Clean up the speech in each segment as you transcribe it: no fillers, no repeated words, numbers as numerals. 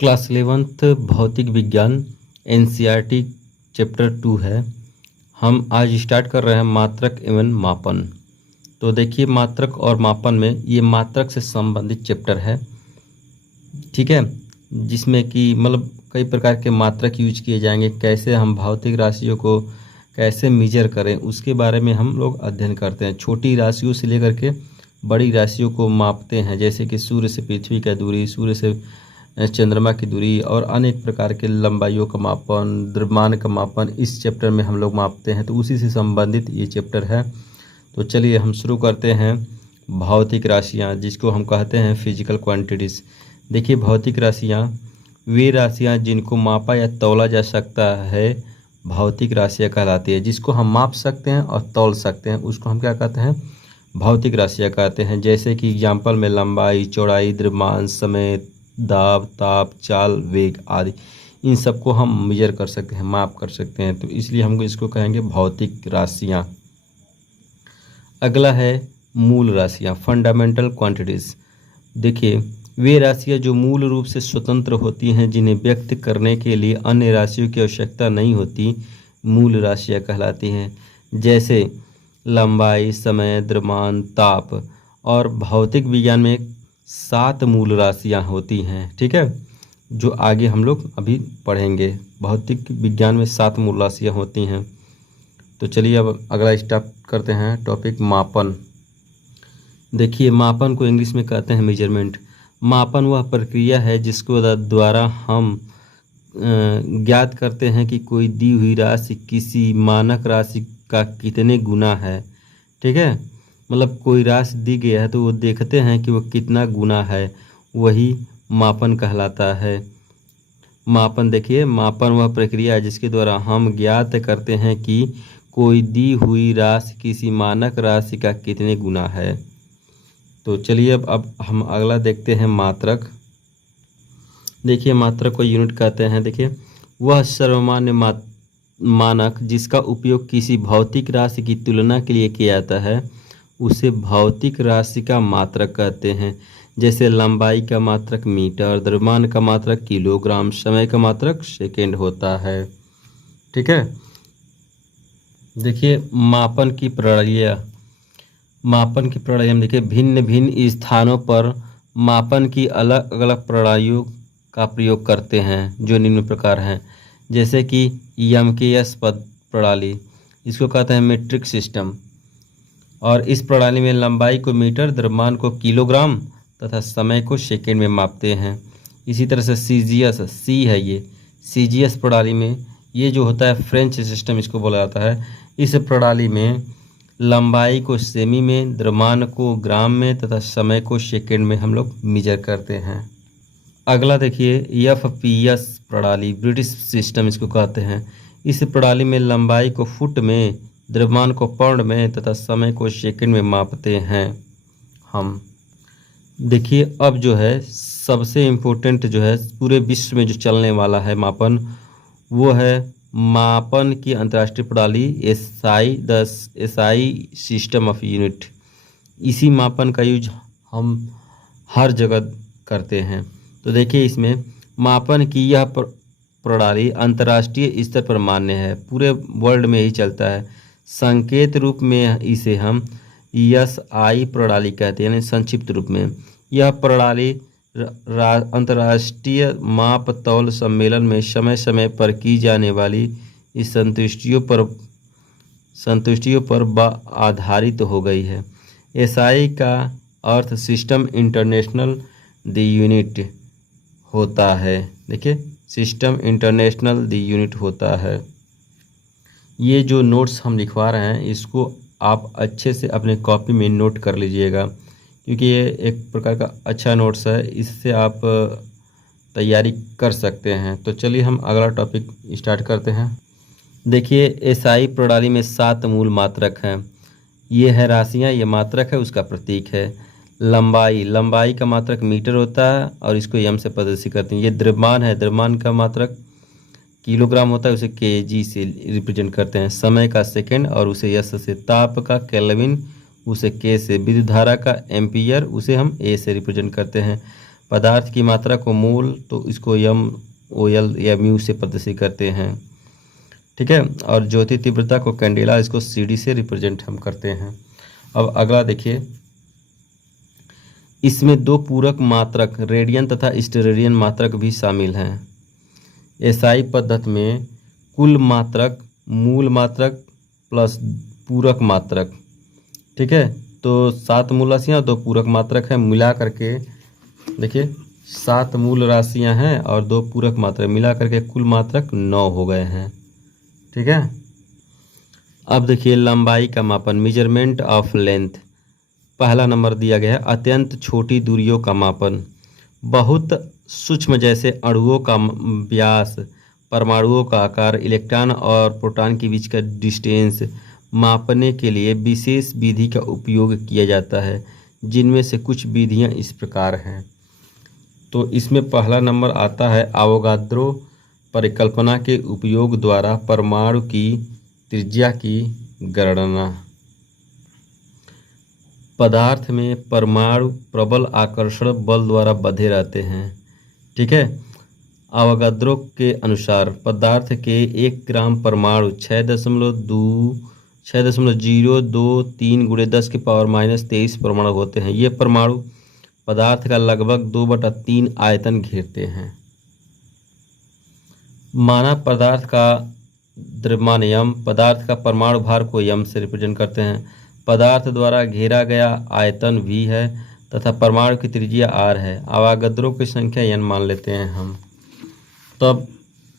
Class 11th भौतिक विज्ञान NCERT chapter 2 है। हम आज स्टार्ट कर रहे हैं मात्रक एवं मापन। तो देखिए, मात्रक और मापन में ये मात्रक से संबंधित चैप्टर है, ठीक है, जिसमें कि मतलब कई प्रकार के मात्रक यूज किए जाएंगे। कैसे हम भौतिक राशियों को कैसे मेजर करें उसके बारे में हम लोग अध्ययन करते हैं। छोटी राशियों से लेकर के बड़ी राशियों को मापते हैं, जैसे कि सूर्य से पृथ्वी की दूरी, सूर्य से चंद्रमा की दूरी और अनेक प्रकार के लंबाइयों का मापन, द्रव्यमान का मापन इस चैप्टर में हम लोग मापते हैं। तो उसी से संबंधित ये चैप्टर है। तो चलिए हम शुरू करते हैं। भौतिक राशियाँ, जिसको हम कहते हैं फिजिकल क्वांटिटीज़। देखिए, भौतिक राशियाँ वे राशियाँ जिनको मापा या तौला जा सकता है, भौतिक राशियाँ कहलाती है। जिसको हम माप सकते हैं और तौल सकते हैं उसको हम क्या कहते हैं, भौतिक राशियाँ कहते हैं। जैसे कि एग्जाम्पल में लंबाई, चौड़ाई, द्रव्यमान, समय, दाब, ताप, चाल, वेग आदि, इन सबको हम मेजर कर सकते हैं, माप कर सकते हैं। तो इसलिए हम इसको कहेंगे भौतिक राशियाँ। अगला है मूल राशियाँ, फंडामेंटल क्वांटिटीज़। देखिए, वे राशियाँ जो मूल रूप से स्वतंत्र होती हैं, जिन्हें व्यक्त करने के लिए अन्य राशियों की आवश्यकता नहीं होती, मूल राशियाँ कहलाती हैं। जैसे लंबाई, समय, द्रव्यमान, ताप। और भौतिक विज्ञान में 7 मूल राशियाँ होती हैं, ठीक है, जो आगे हम लोग अभी पढ़ेंगे। भौतिक विज्ञान में 7 मूल राशियाँ होती हैं। तो चलिए अब अगला स्टार्ट करते हैं टॉपिक मापन। देखिए, मापन को इंग्लिश में कहते हैं मेजरमेंट। मापन वह प्रक्रिया है जिसको द्वारा हम ज्ञात करते हैं कि कोई दी हुई राशि किसी मानक राशि का कितने गुना है, ठीक है। मतलब कोई राशि दी गई है तो वो देखते हैं कि वो कितना गुना है, वही मापन कहलाता है। मापन, देखिए, मापन वह प्रक्रिया है जिसके द्वारा हम ज्ञात करते हैं कि कोई दी हुई राशि किसी मानक राशि का कितने गुना है। तो चलिए अब हम अगला देखते हैं मात्रक। देखिए, मात्रक को यूनिट कहते हैं। देखिए, वह सर्वमान्य मानक जिसका उपयोग किसी भौतिक राशि की तुलना के लिए किया जाता है उसे भौतिक राशि का मात्रक कहते हैं। जैसे लंबाई का मात्रक मीटर, द्रव्यमान का मात्रक किलोग्राम, समय का मात्रक सेकेंड होता है, ठीक है। देखिए, मापन की प्रणालियाँ। मापन की प्रणाली, देखिए, भिन्न भिन्न स्थानों पर मापन की अलग अलग प्रणालियों का प्रयोग करते हैं, जो निम्न प्रकार हैं। जैसे कि एमकेएस पद प्रणाली, इसको कहते हैं मीट्रिक सिस्टम। और इस प्रणाली में लंबाई को मीटर, द्रव्यमान को किलोग्राम तथा समय को सेकेंड में मापते हैं। इसी तरह से सीजीएस, सी है ये, सीजीएस प्रणाली में ये जो होता है फ्रेंच सिस्टम इसको बोला जाता है। इस प्रणाली में लंबाई को सेमी में, द्रव्यमान को ग्राम में तथा समय को सेकेंड में हम लोग मेजर करते हैं। अगला देखिए, एफपीएस प्रणाली, ब्रिटिश सिस्टम इसको कहते हैं। इस प्रणाली में लंबाई को फुट में, द्रव्यमान को पाउंड में तथा समय को सेकंड में मापते हैं हम। देखिए, अब जो है सबसे इम्पोर्टेंट जो है पूरे विश्व में जो चलने वाला है मापन, वो है मापन की अंतर्राष्ट्रीय प्रणाली SI, SI system of unit. इसी मापन का यूज हम हर जगह करते हैं। तो देखिए, इसमें मापन की यह प्रणाली अंतर्राष्ट्रीय स्तर पर मान्य है, पूरे वर्ल्ड में ही चलता है। संकेत रूप में इसे हम एसआई प्रणाली कहते हैं, यानी संक्षिप्त रूप में। यह प्रणाली अंतर्राष्ट्रीय माप तौल सम्मेलन में समय समय पर की जाने वाली इस संतुष्टियों पर आधारित हो गई है। एसआई का earth system international the unit होता है। देखिए, सिस्टम इंटरनेशनल द यूनिट होता है। ये जो नोट्स हम लिखवा रहे हैं इसको आप अच्छे से अपने कॉपी में नोट कर लीजिएगा, क्योंकि ये एक प्रकार का अच्छा नोट्स है, इससे आप तैयारी कर सकते हैं। तो चलिए हम अगला टॉपिक स्टार्ट करते हैं। देखिए, एसआई प्रणाली में 7 मूल मात्रक हैं। ये है राशियाँ, ये मात्रक है, उसका प्रतीक है। लंबाई का मात्रक मीटर होता है और इसको एम से प्रदर्शित करते हैं। ये द्रव्यमान है, द्रव्यमान का मात्रक किलोग्राम होता है, उसे केजी से रिप्रेजेंट करते हैं। समय का सेकंड और उसे एस से, ताप का केल्विन, उसे के से, विद्युत धारा का एम्पियर, उसे हम ए से रिप्रेजेंट करते हैं। पदार्थ की मात्रा को मोल तो इसको यम ओ एल या म्यू से प्रदर्शित करते हैं, ठीक है। और ज्योति तीव्रता को कैंडेला, इसको सीडी से रिप्रेजेंट हम करते हैं। अब अगला देखिए, इसमें दो पूरक मात्रक रेडियन तथा स्टेरेडियन मात्रक भी शामिल हैं। एसआई पद्धति में कुल मात्रक मूल मात्रक प्लस पूरक मात्रक, ठीक है। तो 7 मूल राशियाँ 2 पूरक मात्रक हैं, मिला करके देखिए 7 मूल राशियाँ हैं और 2 पूरक मात्रक, मिला करके कुल मात्रक 9 हो गए हैं, ठीक है। अब देखिए लंबाई का मापन, मेजरमेंट ऑफ लेंथ। पहला नंबर दिया गया है अत्यंत छोटी दूरियों का मापन, बहुत सूक्ष्म जैसे अणुओं का व्यास, परमाणुओं का आकार, इलेक्ट्रॉन और प्रोटॉन के बीच का डिस्टेंस मापने के लिए विशेष विधि का उपयोग किया जाता है, जिनमें से कुछ विधियां इस प्रकार हैं। तो इसमें पहला नंबर आता है आवोगाद्रो परिकल्पना के उपयोग द्वारा परमाणु की त्रिज्या की गणना। पदार्थ में परमाणु प्रबल आकर्षण बल द्वारा बंधे रहते हैं, ठीक है। आवोगाद्रो के अनुसार पदार्थ के 1 ग्राम परमाणु 6.023 × 10⁻³ परमाणु होते हैं। ये परमाणु पदार्थ का लगभग 2/3 आयतन घेरते हैं। माना पदार्थ का द्रव्यमान यम, पदार्थ का परमाणु भार को यम से रिप्रेजेंट करते हैं। पदार्थ द्वारा घेरा गया आयतन v है तथा परमाणु की त्रिज्या r है। आवोगाद्रो की संख्या n मान लेते हैं हम। तब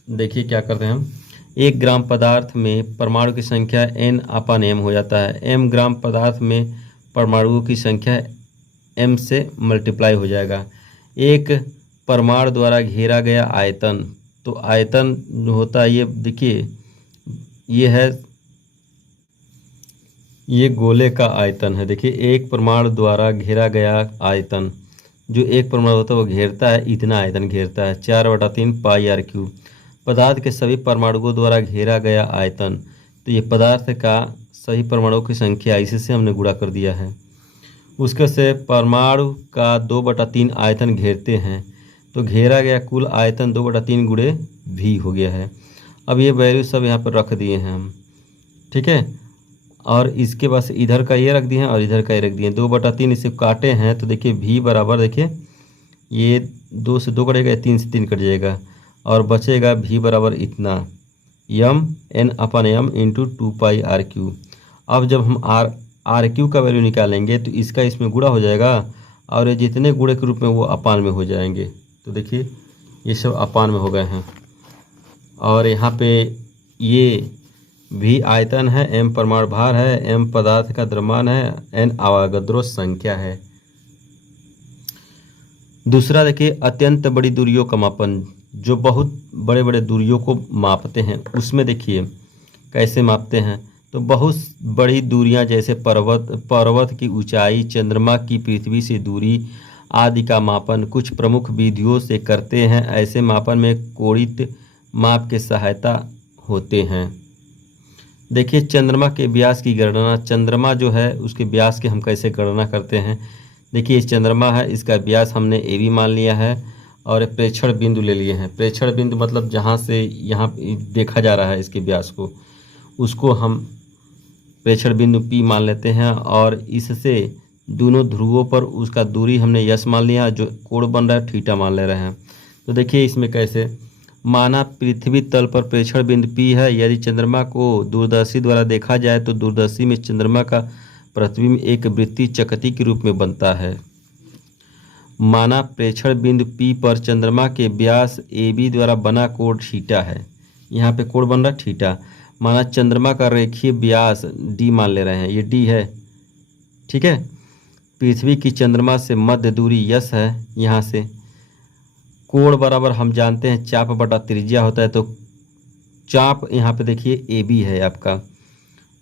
देखिए क्या करते हैं हम, 1 ग्राम पदार्थ में परमाणु की संख्या n/m हो जाता है। m ग्राम पदार्थ में परमाणुओं की संख्या m से मल्टीप्लाई हो जाएगा। एक परमाणु द्वारा घेरा गया आयतन, तो आयतन होता है ये देखिए, ये है, ये गोले का आयतन है। देखिए एक परमाणु द्वारा घेरा गया आयतन, जो एक परमाणु होता है वो घेरता है, इतना आयतन घेरता है 4/3 πr³। पदार्थ के सभी परमाणुओं द्वारा घेरा गया आयतन, तो ये पदार्थ का सही परमाणुओं की संख्या, इसी से हमने गुणा कर दिया है। उसके से परमाणु का 2/3 आयतन घेरते हैं, तो घेरा गया कुल आयतन 2/3 × v हो गया है। अब ये वैल्यू सब यहाँ पर रख दिए हैं हम, ठीक है। और इसके बाद इधर का ये रख दिए हैं और इधर का ये रख दिए हैं। 2/3 इसे काटे हैं तो देखिए v बराबर, देखिए ये 2 से 2 कटेगा, 3 से 3 कट जाएगा और बचेगा v बराबर इतना m n/m × 2πr³। अब जब हम r³ का वैल्यू निकालेंगे तो इसका इसमें गुणा हो जाएगा और ये जितने गुणे के रूप में वो अपान में हो जाएंगे। तो देखिए ये सब अपान में हो गए हैं और यहाँ पे ये v आयतन है, m परमाणु भार है, m पदार्थ का द्रव्यमान है, n आवोगाद्रो संख्या है। दूसरा देखिए अत्यंत बड़ी दूरियों का मापन, जो बहुत बड़े बड़े दूरियों को मापते हैं। उसमें देखिए कैसे मापते हैं, तो बहुत बड़ी दूरियां जैसे पर्वत की ऊंचाई, चंद्रमा की पृथ्वी से दूरी आदि का मापन कुछ प्रमुख विधियों से करते हैं। ऐसे मापन में कोणित माप के सहायता होते हैं। देखिए चंद्रमा के व्यास की गणना, चंद्रमा जो है उसके व्यास की हम कैसे गणना करते हैं। देखिए चंद्रमा है, इसका व्यास हमने AB मान लिया है और प्रेक्षण बिंदु ले लिए हैं। प्रेक्षण बिंदु मतलब जहाँ से यहाँ देखा जा रहा है इसके व्यास को, उसको हम प्रेक्षण बिंदु P मान लेते हैं और इससे दोनों ध्रुवों पर उसका दूरी हमने यस मान लिया, जो कोण बन रहा है थीटा मान ले रहे हैं। तो देखिए इसमें कैसे, माना पृथ्वी तल पर प्रेक्षण बिंदु P है। यदि चंद्रमा को दूरदर्शी द्वारा देखा जाए तो दूरदर्शी में चंद्रमा का प्रतिबिंब एक वृत्तीय चकती के रूप में बनता है। माना प्रेक्षण बिंदु P पर चंद्रमा के व्यास AB द्वारा बना कोण थीटा है, यहाँ पे कोण बन रहा है थीटा। माना चंद्रमा का रेखीय व्यास D मान ले रहे हैं, ये D है, ठीक है। पृथ्वी की चंद्रमा से मध्य दूरी यस है, यहाँ से कोण बराबर हम जानते हैं चाप बटा त्रिज्या होता है, तो चाप यहाँ पे देखिए AB है आपका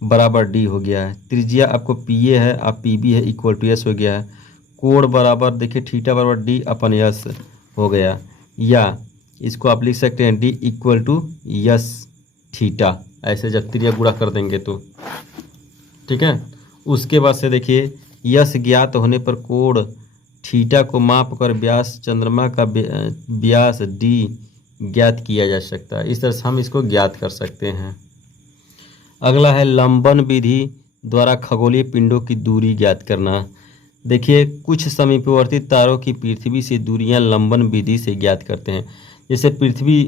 बराबर D हो गया है। त्रिज्या आपको PA है, आप PB है इक्वल टू S हो गया है। कोण बराबर देखिए थीटा बराबर D/S हो गया, या इसको आप लिख सकते हैं D = S थीटा, ऐसे जब त्रिज्या गुणा कर देंगे तो, ठीक है। उसके बाद से देखिए यस ज्ञात होने पर कोण थीटा को माप कर व्यास चंद्रमा का व्यास डी ज्ञात किया जा सकता है। इस तरह से हम इसको ज्ञात कर सकते हैं। अगला है लंबन विधि द्वारा खगोलीय पिंडों की दूरी ज्ञात करना। देखिए, कुछ समीपवर्ती तारों की पृथ्वी से दूरियां लंबन विधि से ज्ञात करते हैं। जैसे पृथ्वी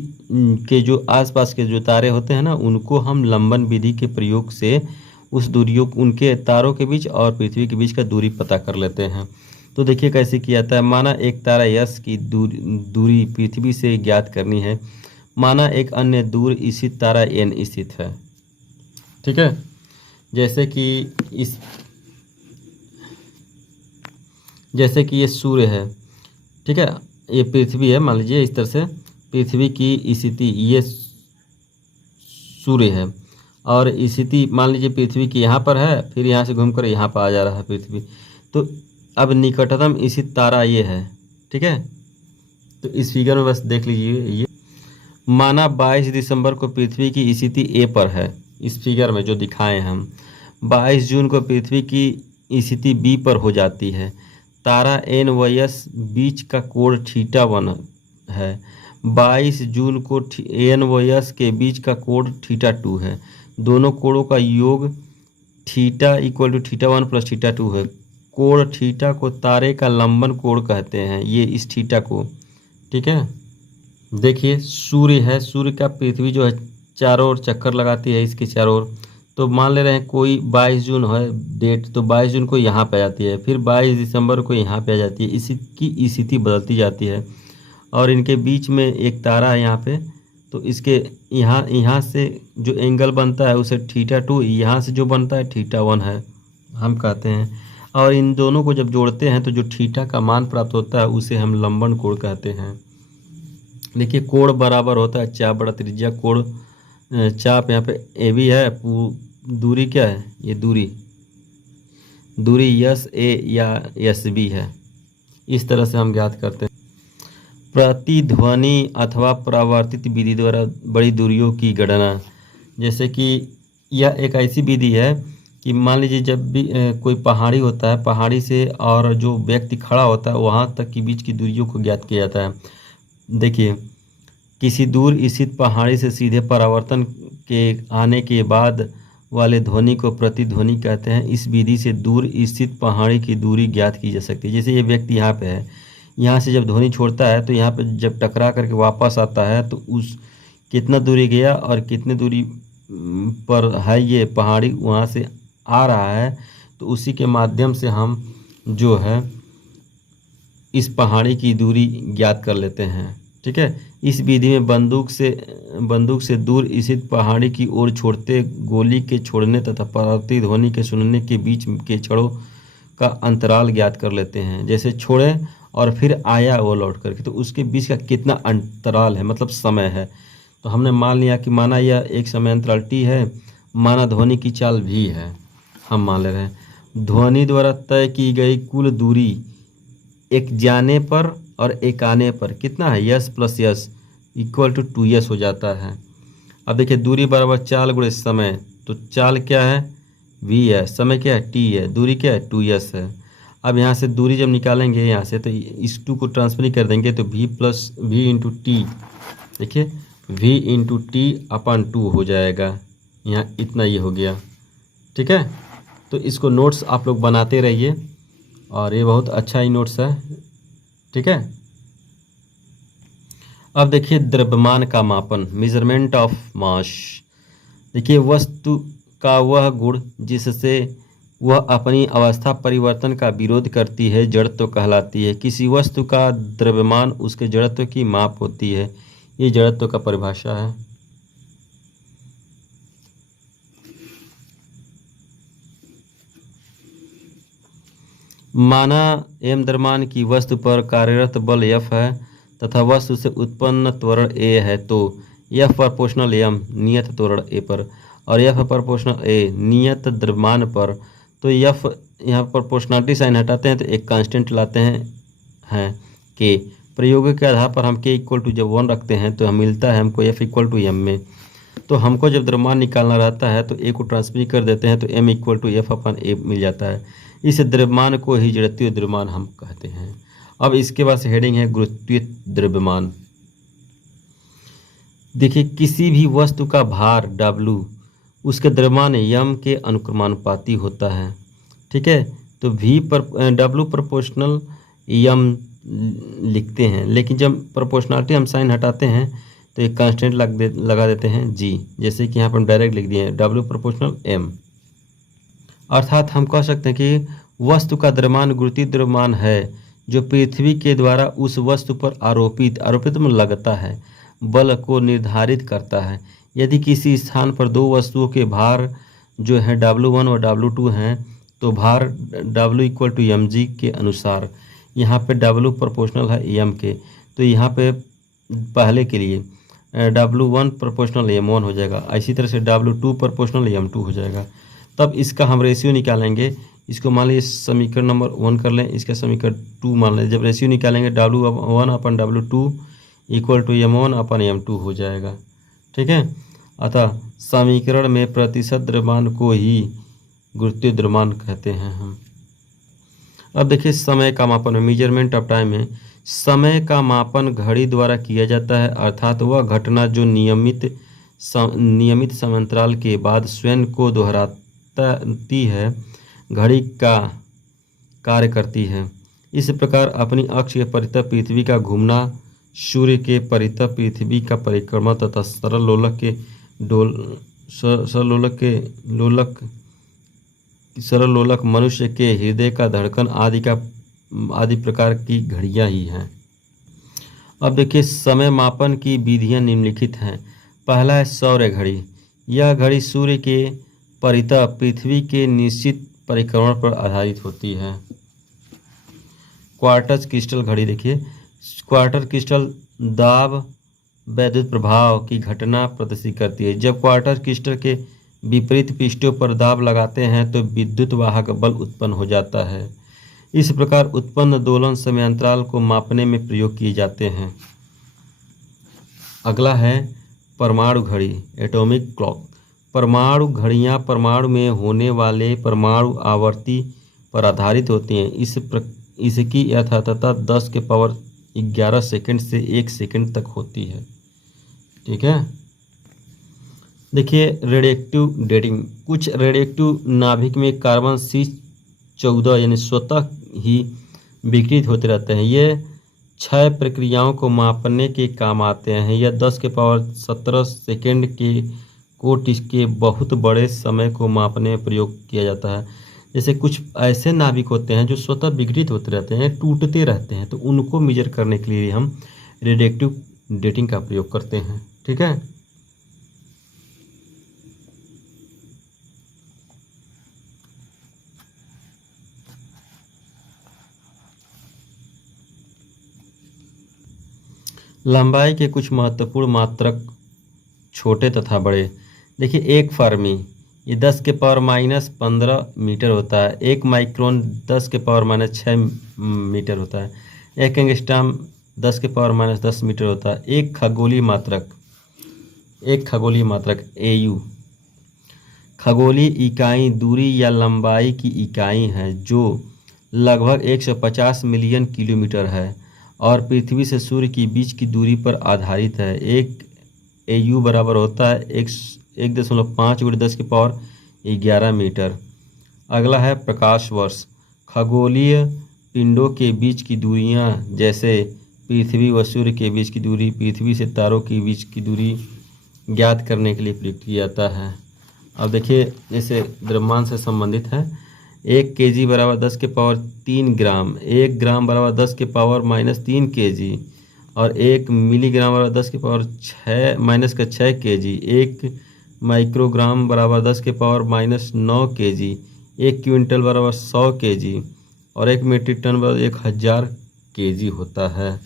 के जो आसपास के जो तारे होते हैं ना, उनको हम लंबन विधि के प्रयोग से उस दूरियों उनके तारों के बीच और पृथ्वी के बीच का दूरी पता कर लेते हैं। तो देखिए कैसे किया जाता है। माना एक तारा यश की दूरी पृथ्वी से ज्ञात करनी है। माना एक अन्य दूर स्थित तारा एन स्थित है। ठीक है, जैसे कि ये सूर्य है। ठीक है, ये पृथ्वी है। मान लीजिए इस तरह से पृथ्वी की स्थिति, ये सूर्य है और स्थिति मान लीजिए पृथ्वी की यहाँ पर है, फिर यहाँ से घूमकर यहाँ पर आ जा रहा है पृथ्वी। तो अब निकटतम स्थित तारा ये है। ठीक है, तो इस फिगर में बस देख लीजिए। ये माना 22 दिसंबर को पृथ्वी की स्थिति ए पर है। इस फिगर में जो दिखाए हम 22 जून को पृथ्वी की स्थिति बी पर हो जाती है। तारा एन व एस बीच का कोण θ1 है। 22 जून को एन व एस के बीच का कोण θ2 है। दोनों कोणों का योग θ = θ1 + θ2 है। कोण थीटा को तारे का लंबन कोण कहते हैं, ये इस थीटा को। ठीक है, देखिए सूर्य है। सूर्य का पृथ्वी जो है चारों ओर चक्कर लगाती है इसके चारों ओर। तो मान ले रहे हैं कोई 22 जून है डेट, तो 22 जून को यहाँ पे आ जाती है, फिर 22 दिसंबर को यहाँ पे आ जाती है। इसकी स्थिति बदलती जाती है और इनके बीच में एक तारा है यहाँ पे। तो इसके यहाँ से जो एंगल बनता है उसे θ2, यहाँ से जो बनता है θ1 है हम कहते हैं। और इन दोनों को जब जोड़ते हैं तो जो थीटा का मान प्राप्त होता है उसे हम लंबन कोण कहते हैं। देखिए कोण बराबर होता है चाप बड़ा त्रिज्या। कोण चाप यहाँ पे ए बी है, दूरी क्या है, ये दूरी यस ए या यस बी है। इस तरह से हम ज्ञात करते हैं। प्रतिध्वनि अथवा परावर्तित विधि द्वारा बड़ी दूरियों की गणना। जैसे कि यह एक ऐसी विधि है कि मान लीजिए जब भी कोई पहाड़ी होता है, पहाड़ी से और जो व्यक्ति खड़ा होता है वहाँ तक के बीच की दूरियों को ज्ञात किया जाता है। देखिए, किसी दूर स्थित पहाड़ी से सीधे परावर्तन के आने के बाद वाले ध्वनि को प्रतिध्वनि कहते हैं। इस विधि से दूर स्थित पहाड़ी की दूरी ज्ञात की जा सकती है। जैसे ये व्यक्ति यहाँ पे है, यहाँ से जब ध्वनि छोड़ता है तो यहाँ पे जब टकरा करके वापस आता है तो उस कितना दूरी गया और कितने दूरी पर है ये पहाड़ी वहाँ से आ रहा है, तो उसी के माध्यम से हम जो है इस पहाड़ी की दूरी ज्ञात कर लेते हैं। ठीक है, इस विधि में बंदूक से दूर स्थित पहाड़ी की ओर छोड़ते गोली के छोड़ने तथा परावर्तित ध्वनि के सुनने के बीच के क्षणों का अंतराल ज्ञात कर लेते हैं। जैसे छोड़े और फिर आया वो लौट करके, तो उसके बीच का कितना अंतराल है, मतलब समय है। तो हमने मान लिया कि माना यह एक समय अंतराल टी है, माना ध्वनि की चाल भी है, हम मान ले रहे हैं। ध्वनि द्वारा तय की गई कुल दूरी एक जाने पर और एक आने पर कितना है, यस प्लस यस = 2s हो जाता है। अब देखिए दूरी बराबर चाल गुणे समय, तो चाल क्या है v है, समय क्या है t है, दूरी क्या है 2s है। अब यहाँ से दूरी जब निकालेंगे यहाँ से तो इस 2 को ट्रांसफर कर देंगे तो v × t, देखिए v × t/2 हो जाएगा। यहाँ इतना ये हो गया। ठीक है, तो इसको नोट्स आप लोग बनाते रहिए और ये बहुत अच्छा ही नोट्स है। ठीक है, अब देखिए द्रव्यमान का मापन, मेजरमेंट ऑफ मास। देखिए वस्तु का वह गुण जिससे वह अपनी अवस्था परिवर्तन का विरोध करती है जड़त्व कहलाती है। किसी वस्तु का द्रव्यमान उसके जड़त्व की माप होती है। ये जड़त्व का परिभाषा है। माना m द्रव्यमान की वस्तु पर कार्यरत बल F है तथा वस्तु से उत्पन्न त्वरण A है, तो F प्रोपोर्शनल m नियत त्वरण A पर और F प्रोपोर्शनल A नियत द्रव्यमान पर। तो F यहाँ प्रोपोर्शनलिटी साइन हटाते हैं तो एक कांस्टेंट लाते हैं K। प्रयोग के आधार पर हम K = जब 1 रखते हैं तो हम मिलता है हमको F = m में। तो हमको जब द्रव्यमान निकालना रहता है तो A को ट्रांसफर कर देते हैं तो m = F/A मिल जाता है। इस द्रव्यमान को ही जड़त्वीय द्रव्यमान हम कहते हैं। अब इसके बाद हेडिंग है गुरुत्वीय द्रव्यमान। देखिए किसी भी वस्तु का भार W उसके द्रव्यमान m के अनुक्रमानुपाती होता है। ठीक है, तो W प्रोपोर्शनल m लिखते हैं, लेकिन जब प्रोपोर्शनलिटी हम साइन हटाते हैं तो एक कांस्टेंट लगा देते हैं G, जैसे कि यहाँ पर हम डायरेक्ट लिख दिए हैं W प्रोपोर्शनल m। अर्थात हम कह सकते हैं कि वस्तु का द्रव्यमान गुरुत्वीय द्रव्यमान है जो पृथ्वी के द्वारा उस वस्तु पर आरोपित में लगता है बल को निर्धारित करता है। यदि किसी स्थान पर दो वस्तुओं के भार जो है W1 और W2 हैं तो भार W = mg के अनुसार, यहाँ पे W प्रोपोर्शनल है m के, तो यहाँ पे पहले के लिए W1 प्रोपोर्शनल m1 हो जाएगा, इसी तरह से W2 प्रोपोर्शनल m2 हो जाएगा। तब इसका हम रेशियो निकालेंगे, इसको मान लीजिए समीकरण नंबर 1 कर लें, इसका समीकरण 2 मान लें। जब रेशियो निकालेंगे W1/W2 = m1/m2 हो जाएगा। ठीक है, अतः समीकरण में प्रतिशत द्रव्यमान को ही गुरुत्वीय द्रव्यमान कहते हैं हम। अब देखिए समय का मापन में, मेजरमेंट ऑफ टाइम में समय का मापन घड़ी द्वारा किया जाता है, अर्थात वह घटना जो नियमित समयांतराल के बाद स्वयं को दोहराती है घड़ी का कार्य करती है। इस प्रकार अपनी अक्ष के परितः पृथ्वी का घूमना, सूर्य के परितः पृथ्वी का परिक्रमा तथा सरलोलक मनुष्य के हृदय का धड़कन आदि प्रकार की घड़ियां ही हैं। अब देखिए समय मापन की विधियां निम्नलिखित हैं। पहला है सौर घड़ी। यह घड़ी सूर्य के परितः पृथ्वी के निश्चित परिक्रमण पर आधारित होती है। क्वार्टज क्रिस्टल घड़ी, देखिए क्वार्टर क्रिस्टल दाब वैद्युत प्रभाव की घटना प्रदर्शित करती है। जब क्वार्टर क्रिस्टल के विपरीत पृष्ठों पर दाब लगाते हैं तो विद्युत वाहक बल उत्पन्न हो जाता है। इस प्रकार उत्पन्न दोलन समयांतराल को मापने में प्रयोग किए जाते हैं। अगला है परमाणु घड़ी, एटॉमिक क्लॉक। परमाणु घड़ियां परमाणु में होने वाले परमाणु आवर्ती पर आधारित होती हैं। इसकी यथार्थता 10⁻11 सेकंड से 1 सेकंड तक होती है। ठीक है, देखिए रेडिएक्टिव डेटिंग। कुछ रेडिएक्टिव नाभिक में कार्बन C14 यानी स्वतः ही विकृत होते रहते हैं। ये क्षय प्रक्रियाओं को मापने के काम आते हैं। यह 10⁻17 सेकंड के कोट के बहुत बड़े समय को मापने में प्रयोग किया जाता है। जैसे कुछ ऐसे नाभिक होते हैं जो स्वतः विकृत होते रहते हैं, टूटते रहते हैं, तो उनको मेजर करने के लिए हम रेडिएक्टिव डेटिंग का प्रयोग करते हैं। ठीक है, लंबाई के कुछ महत्वपूर्ण मात्रक छोटे तथा बड़े। देखिए एक फर्मी ये 10⁻⁻15 मीटर होता है। एक माइक्रोन 10⁻⁻6 मीटर होता है। एक एंगस्ट्रॉम 10⁻⁻10 मीटर होता है। एक खगोलीय मात्रक AU खगोलीय इकाई दूरी या लंबाई की इकाई है जो लगभग 150 मिलियन किलोमीटर है और पृथ्वी से सूर्य के बीच की दूरी पर आधारित है। एक AU बराबर होता है 1.5 × 10⁻11 मीटर। अगला है प्रकाश वर्ष। खगोलीय पिंडों के बीच की दूरियां जैसे पृथ्वी व सूर्य के बीच की दूरी, पृथ्वी से तारों के बीच की दूरी ज्ञात करने के लिए प्रयोग किया जाता है। अब देखिए जैसे द्रव्यमान से संबंधित है। 1 kg बराबर 10⁻3 ग्राम, 1 ग्राम बराबर 10⁻³ kg और 1 मिलीग्राम बराबर 10⁻6 kg, 1 माइक्रोग्राम बराबर 10⁻9 kg, 1 क्विंटल बराबर 100 kg और 1 मीट्रिक टन बराबर 1000 kg होता है।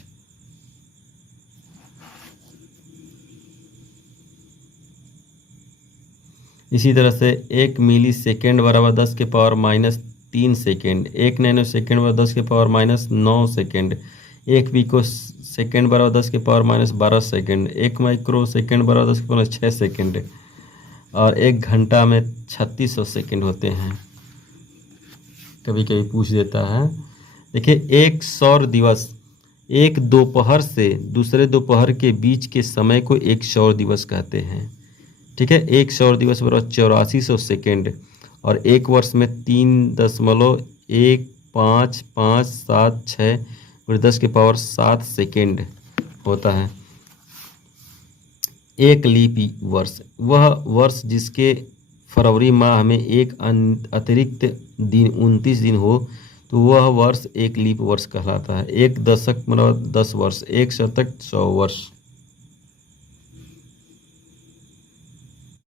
इसी तरह से 1 मिली सेकेंड बराबर 10⁻³ सेकेंड, 1 नैनो सेकेंड बराबर 10⁻9 सेकेंड, 1 पिको सेकेंड बराबर 10⁻12 सेकेंड, 1 माइक्रो सेकेंड बराबर 10⁻6 सेकेंड और 1 घंटा में 3600 सेकेंड होते हैं। कभी कभी पूछ देता है देखिए, एक सौर दिवस एक दोपहर से दूसरे दोपहर के बीच के समय को एक सौर दिवस कहते हैं। ठीक है, एक सौर दिवस बराबर 8400 सेकेंड, और एक वर्ष में 3.1557 और 10 के पावर 7 सेकेंड होता है। एक लीप वर्ष वह वर्ष जिसके फरवरी माह में एक अतिरिक्त दिन 29 दिन हो, तो वह वर्ष एक लीप वर्ष कहलाता है। एक दशक मतलब 10 वर्ष, एक शतक 100 वर्ष।